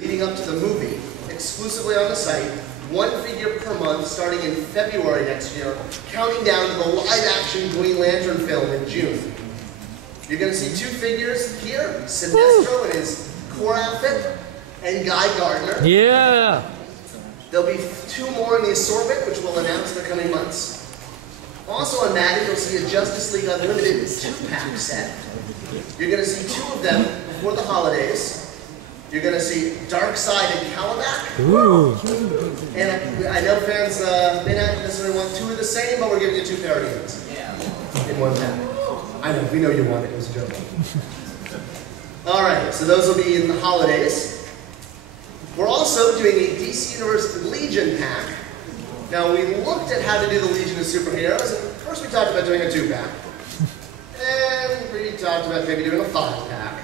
Leading up to the movie, exclusively on the site, 1 figure per month starting in February next year, counting down to the live-action Green Lantern film in June. You're going to see 2 figures here, Sinestro in his core outfit, and Guy Gardner. Yeah! There'll be 2 more in the assortment, which we'll announce in the coming months. Also on Matty, you'll see a Justice League Unlimited 2-pack set. You're going to see 2 of them before the holidays. You're going to see Darkseid and Calabac. Ooh. And I know fans may not necessarily want 2 of the same, but we're giving you 2 parody ones. Yeah. In 1 pack. I know, we know you want it. It was a joke. All right, so those will be in the holidays. We're also doing a DC Universe Legion pack. Now, we looked at how to do the Legion of Superheroes, and first we talked about doing a 2-pack. And we talked about maybe doing a 5-pack.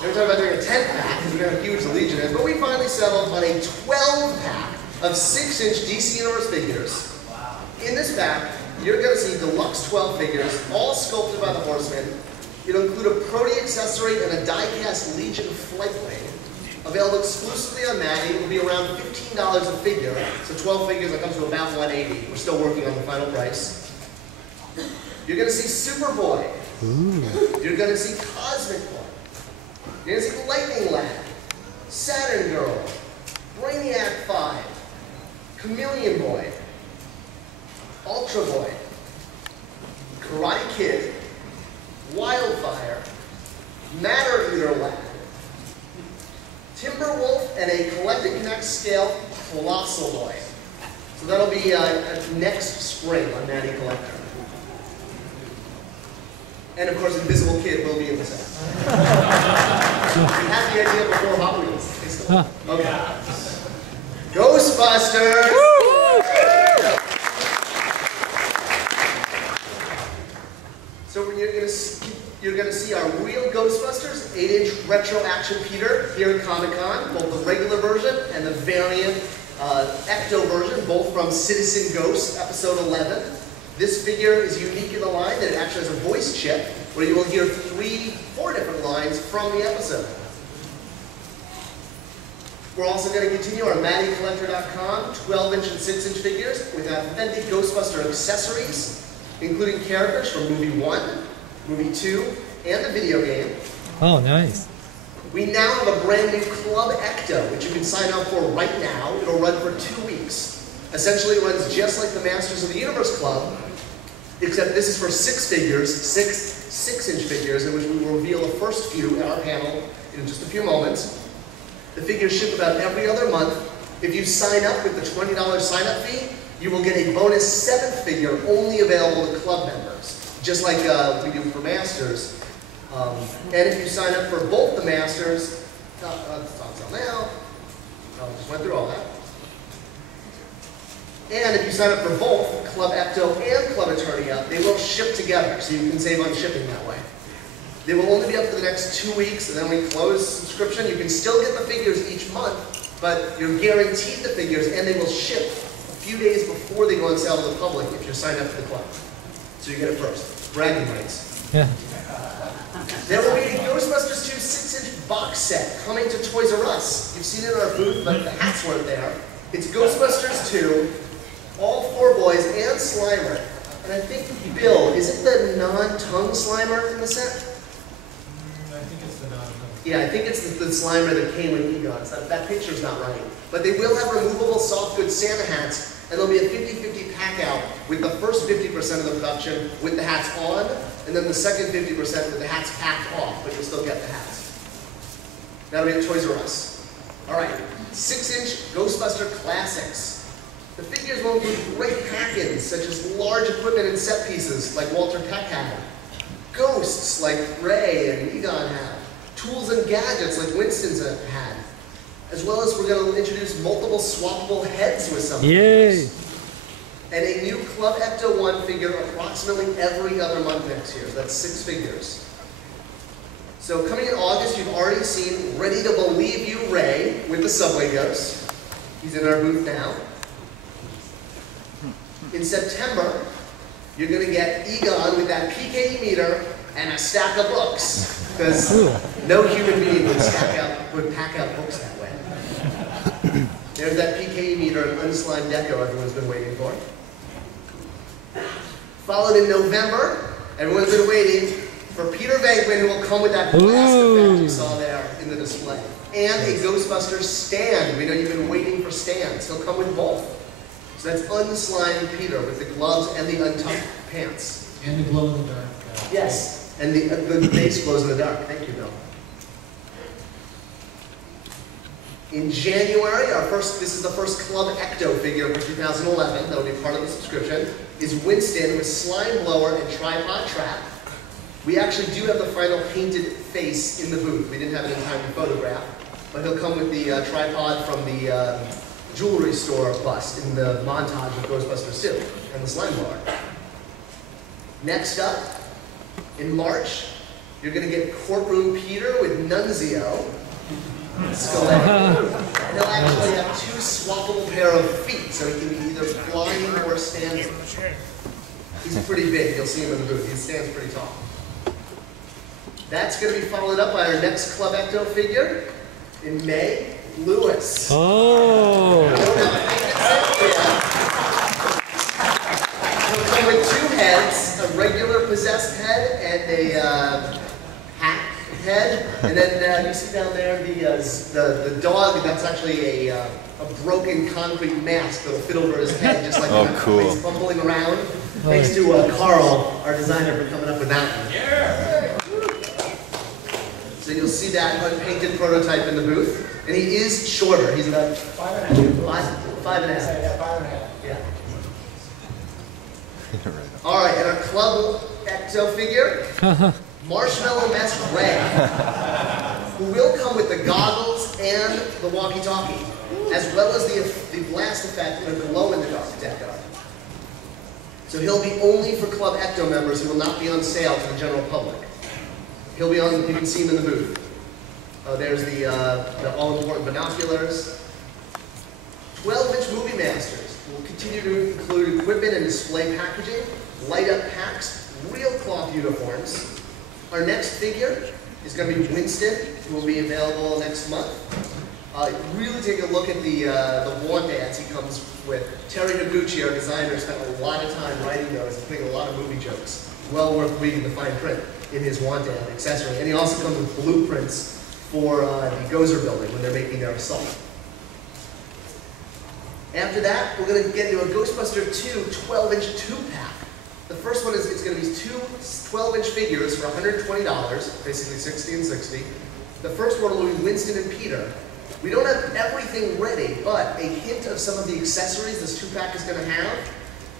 Then we talked about doing a 10-pack, because we know how huge the Legion is, but we finally settled on a 12-pack of 6-inch DC Universe figures. Wow. In this pack, you're going to see deluxe 12 figures, all sculpted by the Horsemen. It'll include a Prody accessory and a die-cast Legion flight wing. Available exclusively on Matty. It will be around $15 a figure. So 12 figures, that comes to about $180. We're still working on the final price. You're going to see Superboy. Ooh. You're going to see Cosmic Boy. You're going to see Lightning Lad, Saturn Girl, Brainiac 5, Chameleon Boy, Ultra Boy, Karate Kid, Wildfire, Matter Eater Lad, Timberwolf, and a Collected Connect scale Colossal Boy. So that'll be next spring on Matty Collector. And of course, Invisible Kid will be in the set. We had the idea before Hot Wheels. Okay. Ghostbusters! So you're going to see our real Ghostbusters 8-inch retro action Peter here at Comic-Con, both the regular version and the variant Ecto version, both from Citizen Ghost episode 11. This figure is unique in the line that it actually has a voice chip where you will hear 4 different lines from the episode. We're also going to continue our MattyCollector.com 12-inch and 6-inch figures with authentic Ghostbuster accessories, including characters from movie 1, movie 2, and the video game. Oh, nice. We now have a brand new Club Ecto, which you can sign up for right now. It'll run for 2 weeks. Essentially, it runs just like the Masters of the Universe Club, except this is for 6 figures, 6-inch figures, in which we will reveal the first few at our panel in just a few moments. The figures ship about every other month. If you sign up with the $20 sign-up fee, you will get a bonus 7th figure only available to club members, just like we do for Masters. And if you sign up for both the Masters, thoughts on now, I just went through all that. And if you sign up for both Club Ecto and Club Eternia, they will ship together, so you can save on shipping that way. They will only be up for the next 2 weeks, and then we close subscription. You can still get the figures each month, but you're guaranteed the figures, and they will ship a few days before they go on sale to the public if you're signed up for the club. So you get it first. Bragging rights. Yeah. There will be a Ghostbusters 2 6-inch box set coming to Toys R Us. You've seen it in our booth, but the hats weren't there. It's Ghostbusters 2, all 4 boys, and Slimer. And I think, Bill, is it the non-tongue Slimer in the set? I think it's the non-tongue. Yeah, I think it's the Slimer that came with Egon. That picture's not right. But they will have removable soft goods Santa hats, and there'll be a 50-50 pack out with the first 50% of the production with the hats on, and then the second 50% with the hats packed off, but you'll still get the hats. That'll be at Toys R Us. All right, 6-inch Ghostbuster Classics. The figures will include great pack-ins, such as large equipment and set pieces, like Walter Peck had, ghosts, like Ray and Egon had, tools and gadgets, like Winston's had, as well as we're going to introduce multiple swappable heads with some figures. And a new Club Ecto 1 figure approximately every other month next year. So that's 6 figures. So coming in August, you've already seen Ready to Believe You Ray with the Subway Ghost. He's in our booth now. In September, you're going to get Egon with that PKE meter and a stack of books, because no human being would pack out books that way. There's that PKE meter and unslimed deco everyone's been waiting for. Followed in November, everyone's been waiting for Peter Venkman, who will come with that blast effect you saw there in the display. And a Ghostbusters stand. We know you've been waiting for stands. He'll come with both. So that's unslimed Peter with the gloves and the untucked pants. And the glow in the dark. Yes, and the base glows in the dark. Thank you, Bill. In January, this is the first Club Ecto figure for 2011. That will be part of the subscription. Is Winston with slime blower and tripod trap. We actually do have the final painted face in the booth. We didn't have it in time to photograph, but he'll come with the tripod from the jewelry store bust in the montage of Ghostbusters 2 and the slime blower. Next up, in March, you're going to get Courtroom Peter with Nunzio. And he'll actually have two swappable pair of feet, so he can be either flying or standing. He's pretty big. You'll see him in the booth. He stands pretty tall. That's going to be followed up by our next Club Ecto figure in May, Lewis. Oh! I don't have a yet. He'll come with two heads, a regular possessed head and a hack head. And then you see down there the dog, that's actually a broken concrete mask that'll fit over his head, just like when he's fumbling around. Thanks to Carl, our designer, for coming up with that one. Yeah. So you'll see that unpainted prototype in the booth. And he is shorter. He's about 5.5. 5.5. Yeah, 5.5. Yeah. All right, and our Club Ecto figure, Marshmallow Mess Ray, who will come with the goggles and the walkie-talkie, as well as the blast effect and the glow-in-the-dark deco. So he'll be only for Club Ecto members. He will not be on sale to the general public. He'll be on, you can see him in the booth. There's the all-important binoculars. 12-inch Movie Masters will continue to include equipment and display packaging, light-up packs, real cloth uniforms. Our next figure is going to be Winston, who will be available next month. Really take a look at the want ads he comes with. Terry Noguchi, our designer, spent a lot of time writing those and putting a lot of movie jokes. Well worth reading the fine print in his want ad accessory. And he also comes with blueprints for the Gozer building when they're making their assault. After that, we're going to get into a Ghostbuster 2 12-inch 2-pack. The first one is it's going to be two 12-inch figures for $120, basically 60 and 60. The first one will be Winston and Peter. We don't have everything ready, but a hint of some of the accessories this 2-pack is going to have.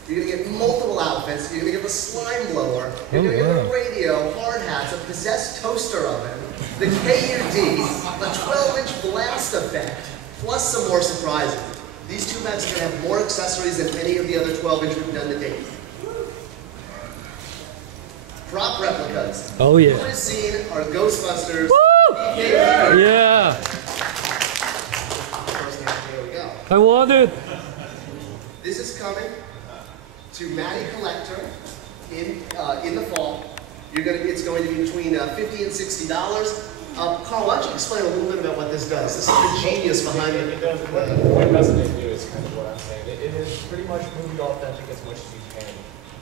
You're going to get multiple outfits. You're going to get the slime blower. You're going to get the radio, hard hats, a possessed toaster oven, the KUD, a 12-inch blast effect, plus some more surprises. These 2-packs are going to have more accessories than any of the other 12-inch we've done to date. Prop replicas. Oh yeah. Who has seen our Ghostbusters? Woo! Yeah. Here we go. I want it. This is coming to Matty Collector in the fall. It's going to be between $50 and $60. Carl, why don't you explain a little bit about what this does? This is the genius behind it. What doesn't it do is kind of what I'm saying. It is pretty much movie authentic as much as you can.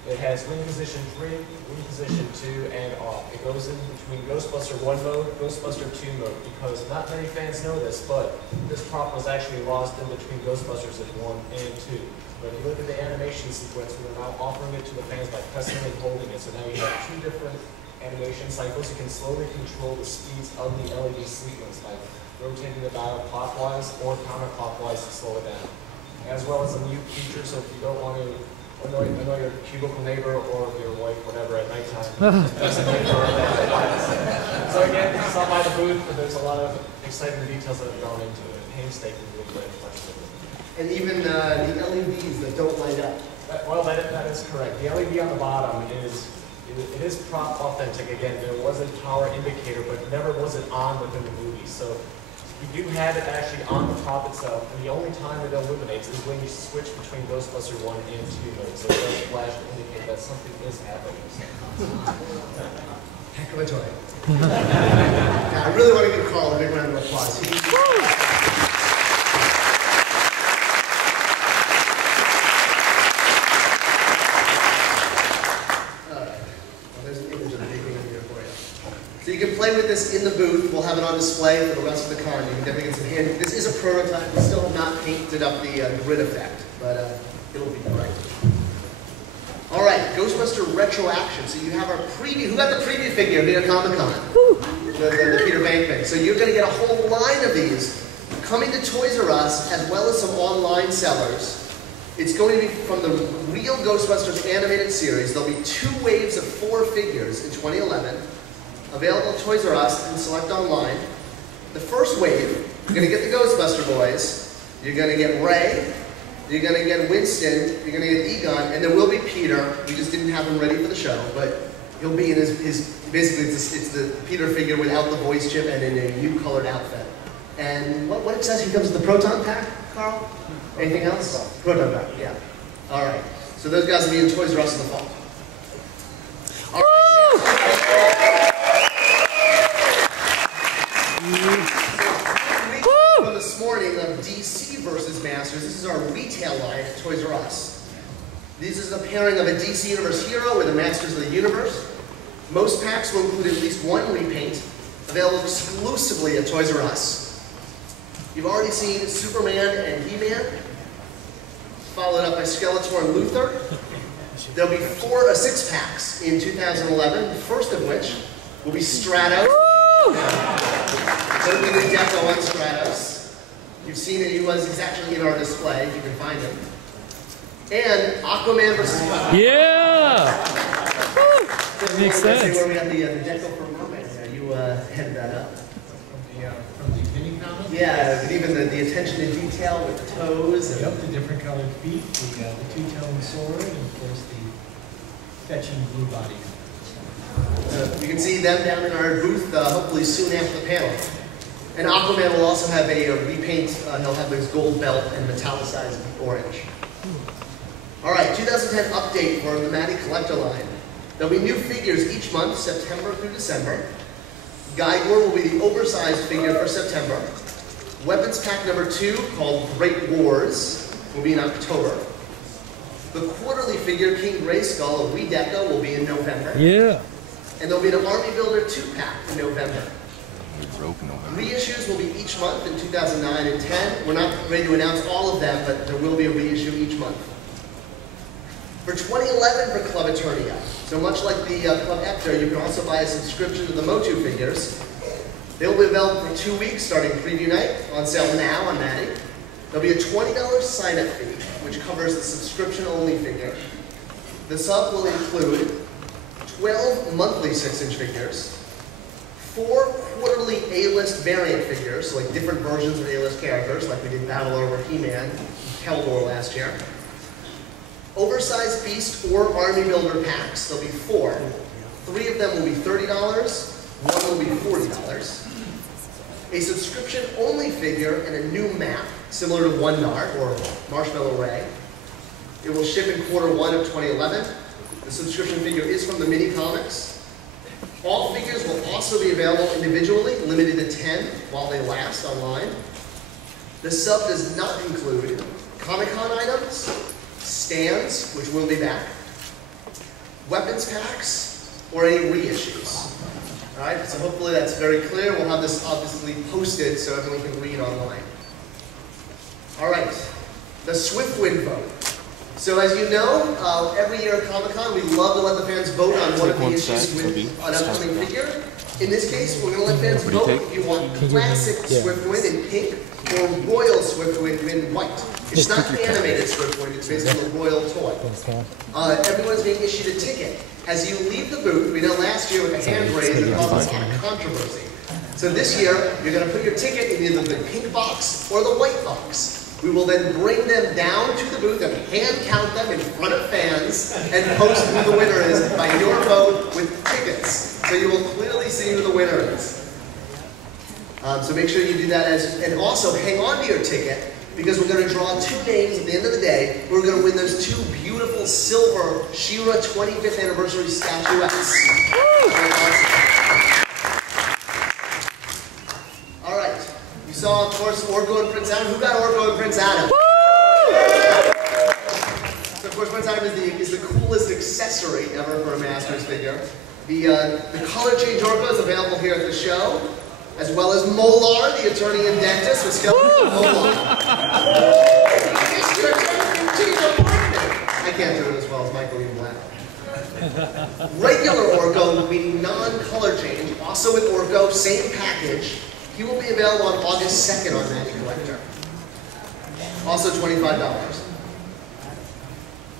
It has wing position 3, wing position 2, and off. It goes in between Ghostbuster 1 mode, Ghostbuster 2 mode, because not many fans know this, but this prop was actually lost in between Ghostbusters 1 and 2. But if you look at the animation sequence, we're now offering it to the fans by pressing and holding it. So now you have 2 different animation cycles. You can slowly control the speeds of the LED sequence, like rotating the dial clockwise or counterclockwise to slow it down. As well as a mute feature, so if you don't want to annoy your cubicle neighbor or your wife, whatever, at nighttime. So again, it's not by the booth, but there's a lot of exciting details that have gone into it. Painstakingly great. And even the LEDs that don't light up. Well, that is correct. The LED on the bottom it is prop authentic. Again, there was a power indicator, but never was it on within the movie. So you do have it actually on the prop itself, and the only time it illuminates is when you switch between Ghostbuster 1 and 2 modes. So it does flash to indicate that something is happening. heck of a toy. Yeah, I really want to give Carl a big round of applause. So you can play with this in the booth. We'll have it on display for the rest of the con. You can definitely get some hand. This is a prototype. We still have not painted up the grid effect, but it'll be great. All right, Ghostbuster Retro Action. So you have our preview. Who got the preview figure here at Comic-Con? The Peter Bankman. So you're going to get a whole line of these coming to Toys R Us, as well as some online sellers. It's going to be from the real Ghostbusters animated series. There'll be 2 waves of 4 figures in 2011. Available at Toys R Us and select online. The first wave, you're going to get the Ghostbuster boys, you're going to get Ray, you're going to get Winston, you're going to get Egon, and there will be Peter. We just didn't have him ready for the show, but he'll be in his basically it's the Peter figure without the voice chip and in a new colored outfit. And what accessory comes with the Proton Pack, Carl? Anything else? Proton Pack, yeah. All right, so those guys will be in Toys R Us in the fall. All right. From this morning of DC versus Masters, this is our retail line at Toys R Us. This is the pairing of a DC Universe hero with a Masters of the Universe. Most packs will include at least 1 repaint, available exclusively at Toys R Us. You've already seen Superman and He-Man, followed up by Skeletor and Luthor. There'll be 6 packs in 2011, the first of which will be Stratos. That'll be the Deco on Stratos. You've seen it, he's actually in our display, if you can find him. And Aqua-man versus Aqua-man. Yeah! That makes sense. Where we got the Deco for Mer-man. Yeah, you headed that up. From the Vinny comic? Yeah, but even the attention to detail with the toes. And Yep, the different colored feet, the two-tone sword, and of course the fetching blue body. You can see them down in our booth, hopefully soon after the panel. And Aquaman will also have a repaint. He'll have his gold belt and metallicized orange. All right, 2010 update for the Matty Collector line. There'll be new figures each month, September through December. Guidewar will be the oversized figure for September. Weapons pack number 2, called Great Wars, will be in October. The quarterly figure, King Grayscale of Redeco, will be in November. Yeah. And there'll be an Army Builder 2-pack in November. Reissues will be each month in 2009 and 10. We're not ready to announce all of them, but there will be a reissue each month. For 2011 for Club Eternia, so much like the Club Ector, you can also buy a subscription to the Motu figures. They'll be available for 2 weeks starting preview night, on sale now on Matty. There'll be a $20 sign-up fee, which covers the subscription-only figure. The sub will include 12 monthly 6-inch figures, 4 quarterly A-list variant figures, so like different versions of A-list characters, like we did Battle over He-Man, Keldor last year. Oversized Beast or Army Builder packs, there'll be 4. 3 of them will be $30, 1 will be $40. A subscription-only figure and a new map, similar to One Dart or Marshmallow Ray. It will ship in Q1 of 2011. The subscription figure is from the mini comics. All figures will also be available individually, limited to 10 while they last online. The sub does not include Comic-Con items, stands, which will be back, weapons packs, or any reissues. All right, so hopefully that's very clear. We'll have this obviously posted so everyone can read online. All right, the Swiftwind vote. So as you know, every year at Comic-Con, we love to let the fans vote on one of the issues with an upcoming figure. In this case, we're going to let fans vote if you want classic Swiftwind in pink or royal Swiftwind in white. It's not animated Swiftwind, it's basically a royal toy. Everyone's being issued a ticket. As you leave the booth, we know last year with the hand raise, it caused a lot of controversy. So this year, you're going to put your ticket in either the pink box or the white box. We will then bring them down to the booth and hand count them in front of fans and post who the winner is by your vote with tickets. So you will clearly see who the winner is. So make sure you do that and also hang on to your ticket because we're going to draw 2 names at the end of the day. We're going to win those 2 beautiful silver She-Ra 25th anniversary statuettes. All right. You saw, of course, Orko and Prince Adam. Who got Orko and Prince Adam? So, of course, Prince Adam is the coolest accessory ever for a Masters figure. The color change Orko is available here at the show, as well as Molar, the attorney and dentist, with skeleton Molar. I can't do it as well as Michael even Black. Regular Orko, meaning non-color change, also with Orko, same package. He will be available on August 2nd on Magic Collector. Also $25.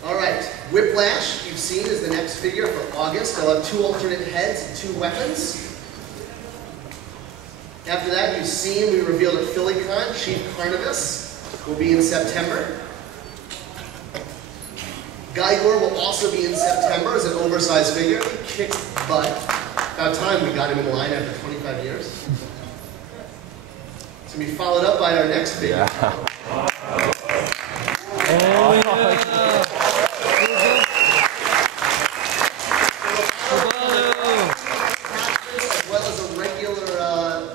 Alright, Whiplash, you've seen, is the next figure for August. They'll have 2 alternate heads and 2 weapons. After that, you've seen, we revealed at PhillyCon, Chief Carnivus will be in September. Gygor will also be in September as an oversized figure. He kicked butt. About time we got him in line after 25 years. It's going to be followed up by our next figure. Yeah.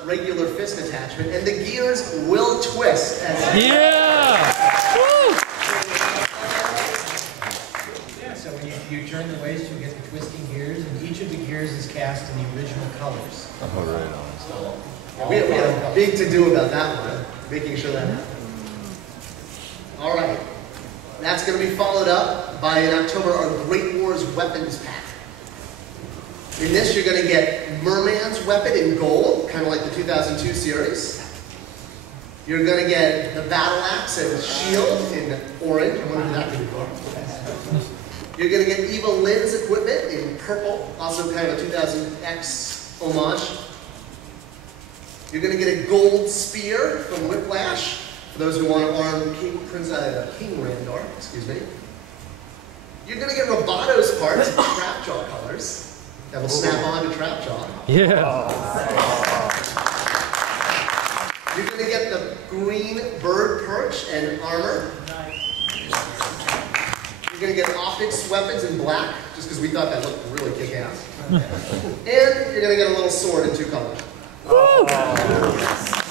Regular fist attachment, and the gears will twist. So when you turn the waist, you get the twisting gears, and each of the gears is cast in the original colors. Oh, right on. So, we had a big to-do about that one, making sure that happened. All right. That's going to be followed up by, in October, our Great Wars Weapons Pack. In this, you're going to get Mer-man's weapon in gold, kind of like the 2002 series. You're going to get the battle axe and shield in orange. I wonder who that could be for. You're going to get Eva Lynn's equipment in purple, also kind of a 2000X homage. You're going to get a gold spear from Whiplash, for those who want to arm King Randor, excuse me. You're going to get Robato's parts in Trapjaw colors. That will snap on to Trapjaw. Yeah. You're going to get the green bird perch and armor. You're going to get optics weapons in black, just because we thought that looked really kick-ass. And you're going to get a little sword in 2 colors.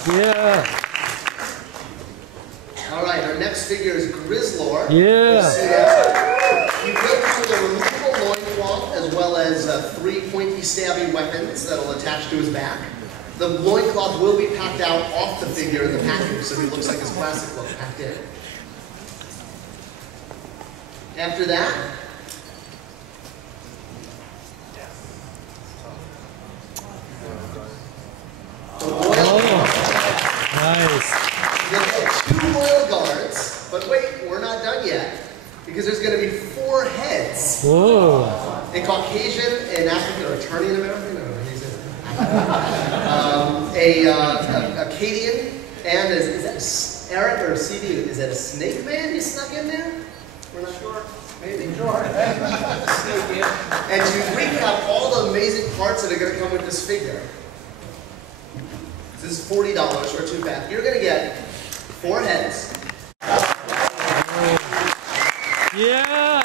Yeah. All right, our next figure is Grizzlor. Yeah. He will come with a removable loincloth as well as 3 pointy stabby weapons that will attach to his back. The loincloth will be packed out off the figure in the package, so he looks like his classic look packed in. After that, the royal Nice. You'll get 2 royal guards, but wait, we're not done yet, because there's going to be 4 heads. Whoa. A Caucasian, an African, or Turnian American, I don't know what he's Acadian, and is that Eric or CD? Is that a snake man you snuck in there? We're not sure. Maybe. Sure. And to recap all the amazing parts that are going to come with this figure. This is $40 for a 2-pack. You're going to get 4 heads. Yeah.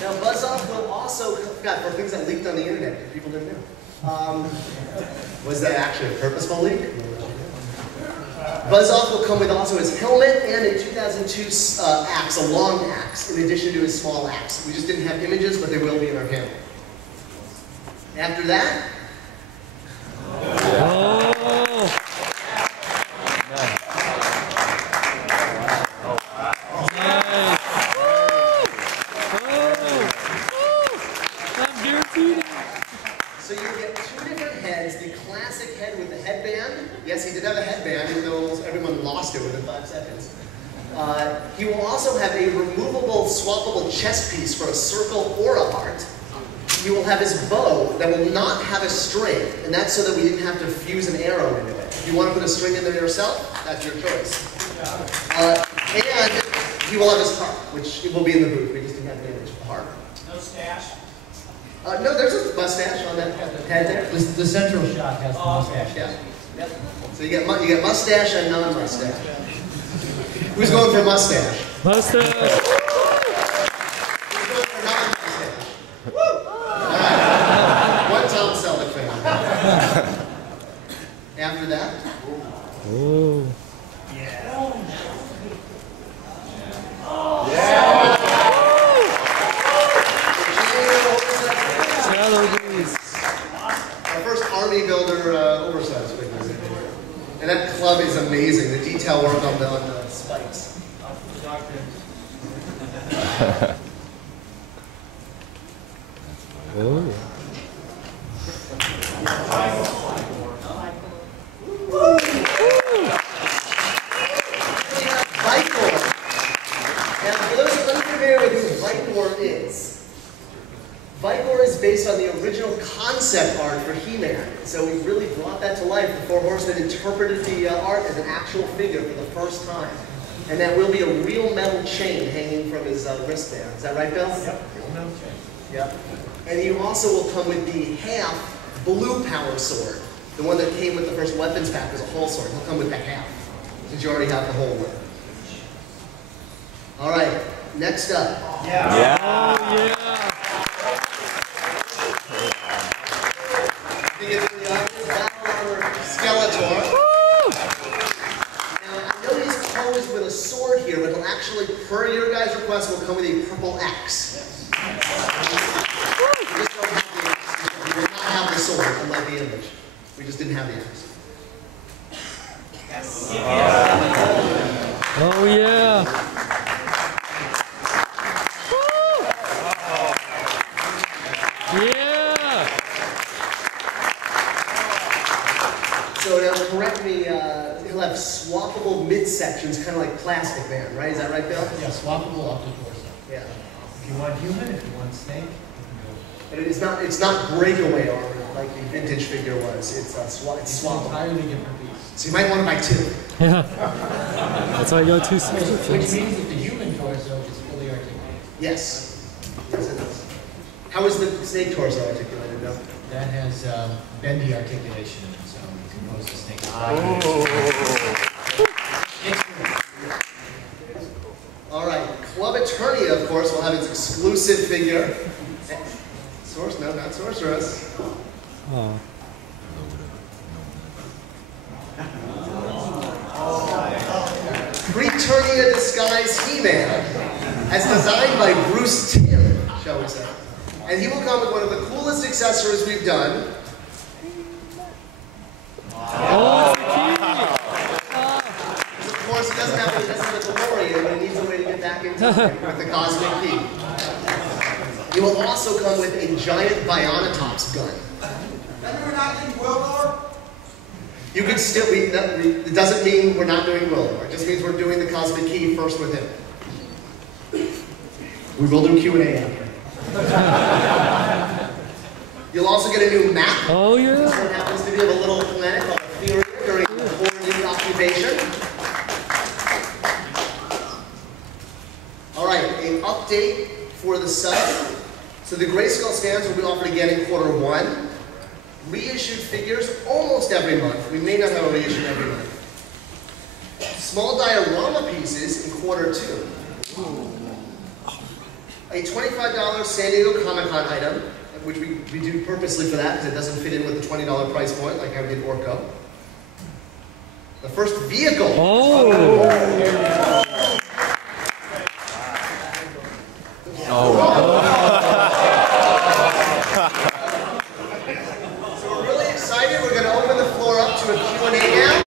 Now, Buzz-Off will also, for things that leaked on the internet that people didn't know. Was that actually a purposeful leak? Buzz-Off will come with also his helmet and a 2002 axe, a long axe, in addition to his small axe. We just didn't have images, but they will be in our panel. After that, so you get 2 different heads. The classic head with the headband. Yes, he did have a headband, even though almost everyone lost it within 5 seconds. He will also have a removable, swappable chest piece for a circle or a heart. He will have his bow that will not have a string, and that's so that we didn't have to fuse an arrow into it. If you want to put a string in there yourself, that's your choice. And he will have his harp, which will be in the booth. We just didn't have damage for the harp. No stash? No, there's a mustache on that head there. The central shot has the mustache. Yeah. Yep. So you get mustache and non-mustache. Who's going for mustache? Mustache. Who's going for non-mustache? Woo! All right. One Tom Selleck fan. After that. Oh. Our first army builder oversized figures. And that club is amazing. The detail work on the spikes. Oh. Vicor. Now, for those unfamiliar with who Vicor is, Vicor is based on the original concept art for He-Man. So we really brought that to life. The Four Horsemen interpreted the art as an actual figure for the first time. And that will be a real metal chain hanging from his wrist there. Is that right, Bill? Yep, real metal chain. Yep. And you also will come with the half blue power sword. The one that came with the first weapons pack was a whole sword. He'll come with the half, since you already have the whole one. All right, next up. Yeah. Oh, yeah. Skeletor. Now, I know he's posed with a sword here, but he'll actually, per your guys' request, will come with a purple X. We did not have the sword, unlike the image. We just didn't have the X. Yes. Oh, yeah. Yeah. So now, correct me, he'll have swappable midsections, kind of like Plastic Man, right? Is that right, Bill? Yeah, swappable up to torso. Yeah. If you want human, if you want snake, you But it's not breakaway armor like the vintage figure was. It's it's an swappable. entirely different piece. So you might want to buy two. Yeah. That's why I go two Which subscriptions. means that the human torso is fully articulated. Yes. Yes, it is. How is the snake torso articulated, Bill? That has bendy articulation in it, so you can pose the snake. All right. Club Eternia, of course, will have its exclusive figure. No, not Sorceress. Oh. Pre-Eternia disguised He-Man, as designed by Bruce Timm, shall we say. And he will come with one of the coolest accessories we've done. Oh, Of course, he doesn't have a DeLorean, but he needs a way to get back in time with the Cosmic Key. He will also come with a giant Bionatops gun. You could still be, it doesn't mean we're not doing Wilmore. It just means we're doing the Cosmic Key first with him. We will do Q&A after. You'll also get a new map. Oh, yeah. This one happens to be of a little planet called Etheria during the Horde occupation. All right, an update for the sub. So the Grayscale stands will be offered again in Q1. Reissued figures almost every month. We may not have a reissue every month. Small diorama pieces in Q2. A $25 San Diego Comic-Con item, which we do purposely for that because it doesn't fit in with the $20 price point like how we did Orko. The first vehicle. Oh. Oh.